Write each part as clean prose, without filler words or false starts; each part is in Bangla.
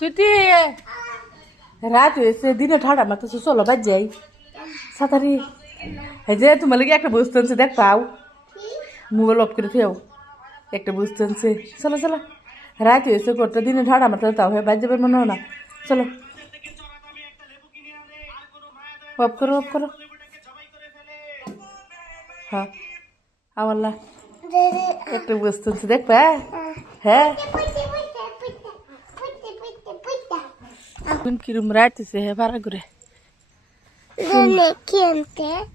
ছুটি রাত হয়েছে দিনে ঠান্ডা মারতেছে চলো বাজ যাই সাঁতারি এই যে তোমার লাগে একটা বস্তু আনছে দেখ পাও মোবাইল অফ করে থেও একটা বস্তু আনছে চলো চলো রাত হয়েছে করতে দিনে ঠান্ডা মারতে তাও হয়ে বাজ যাবে মনে হয় না চলো অফ করো অফ করো হ্যাঁ আওয়াল্লা একটা বস্তু আনছে দেখ পা হ্যাঁ কিরম রাইতেছে হ্যাঁ ভাড়া করে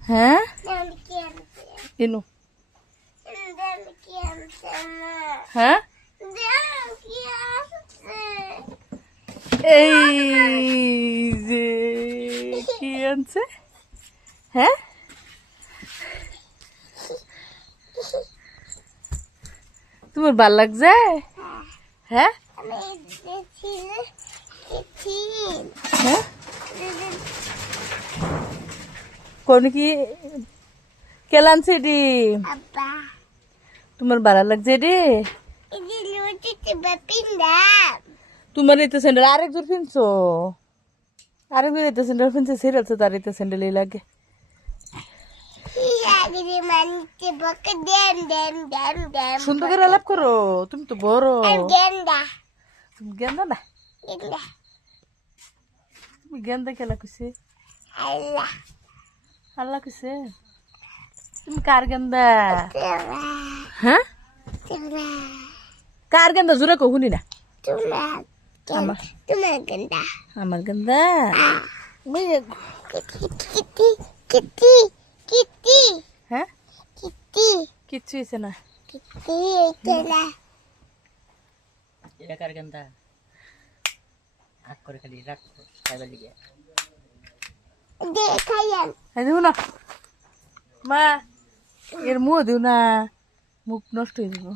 হ্যাঁ ইনু হ্যাঁ এই যে কি আনছে হ্যাঁ তোমার ভাল লাগছে হ্যাঁ হ্যাঁ কোন কি কেলানছে এটি তোমার ভালো লাগছে এটি তোমার এতে স্যান্ডেল আরেক জোর ফিনছো আরেকবার এতে স্যান্ডেল ফিনছে সিরিয়ালছে তার এতে স্যান্ডেলই লাগে সুন্দর করে আলাপ করো তুমি তো বড় তুমি গেন্দা না তুমি গেন্দা খেলা কুছে আল্লাহ কুছে তুমি কার গেন্দা হ্যাঁ কার গেন্দা জোরে কো শুনি না আমার গেন্দা হ্যাঁ কিচ্ছু হয়েছে না এটা কার গেন্দা হাত করে খালি রাখ খাইবার লিগে দেখো না মা এর মুখ দিও না মুখ নষ্ট হয়ে যাব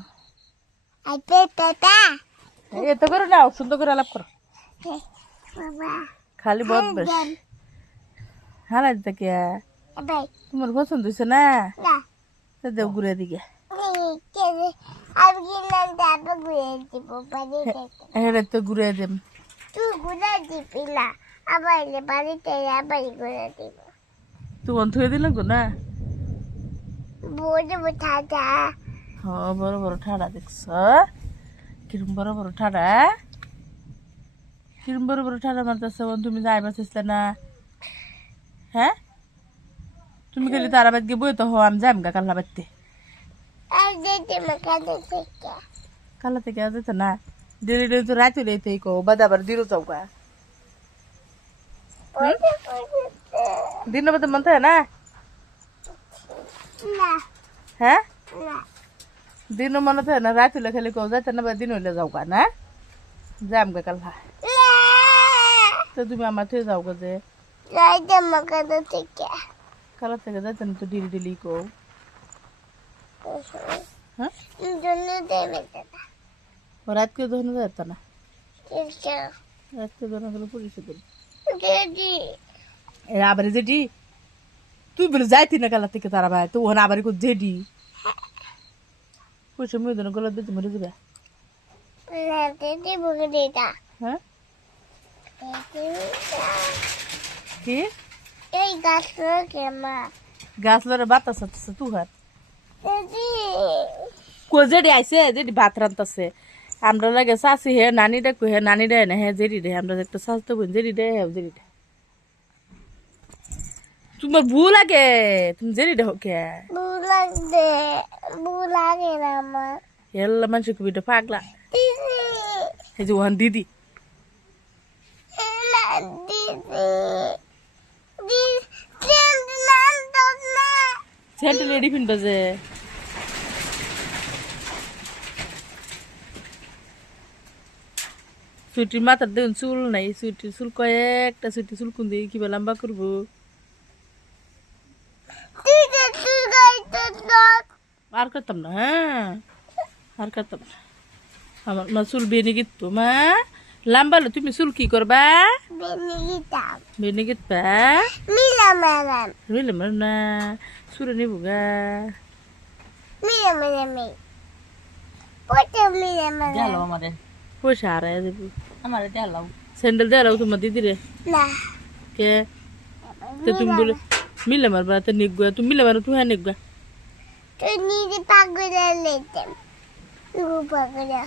এত করে না সুন্দর করে আলাপ করো খালি বদ বেশ হারাই থাকে তোমার পছন্দ হয়েছে না দেও ঘুরে দিকে হ্যাঁ তো ঘুরে দেব তুই অন্থুয়ে দিলাম তো না বড় বড় ঠাড়া দেখছ কিরম বড় বড় ঠাড়া কিরম বড় বড় ঠাড়া মারতেছ তুমি যাইবা চেষ্টা না হ্যাঁ তুমি খালি তারা বাদ গিয়ে বই তো আমি যাম গা কাল্লা বাড়তে কাল্লা থেকে যেত না দেরি দেরি তো রাত হলে তো কো বাদ আবার দিরো যাও গা দিন বাদে মন থাকে না হ্যাঁ দিন মনে থাকে না রাত হলে খালি কো যাইতে না দিন হইলে যাও গা না যাম গা কাল্লা তো তুমি আমার থেকে যাও গা যে কালা থেকে যাইতে না তো ডিলি ডিলি কো হ্যাঁ রাত কেউ ধরনের যেত না রাত কেউ ধরনের গেলে পুলিশে দিল আবার যেটি তুই বলে যাইতি না কালা থেকে তারা ভাই তো ওখানে আবার যেটি পয়সা মেয়ে ধরনের গলা দিতে মরে যাবে হ্যাঁ কি গাছ লড়ে বাতাস আছে তুহার কো যেটি আইসে যেটি ভাত রান্তাছে আমরা লাগে চাষি হে নানি ডাকু হে নানি দেয় না হ্যাঁ জেরি রে আমরা একটা চাষতে বোন জেরি দেয় হ্যাঁ জেরি দেয় তোমার ভুল লাগে তুমি জেরি দেহ কে এল্লা মানুষ কবিটা পাগলা এই যে ওহান দিদি সেন্ট্রাল রেডি ফিন বাজে সুইটির মাথার দেখুন চুল নাই সুইটির চুল কয়েকটা সুইটির চুল কোন দিকে কিবা লম্বা করবো আর করতাম না হ্যাঁ আর করতাম না আমার মা চুল বেনি গিত মা লাম্বালো তুমি চুল কি করবা বেনি গিতবা মিলাম না সুরে নিব গা গেল আমাদের পয়সা হারাই দেবো আমার দেখালাও স্যান্ডেল দেওয়াও তোমার দিদিরে না কে তো তুমি বলে মিলে মারবা তো নিগুয়া তুমি মিলে মারো তুই হ্যাঁ নিগুয়া তুই নিজে পাগলে লেতেম পাগলে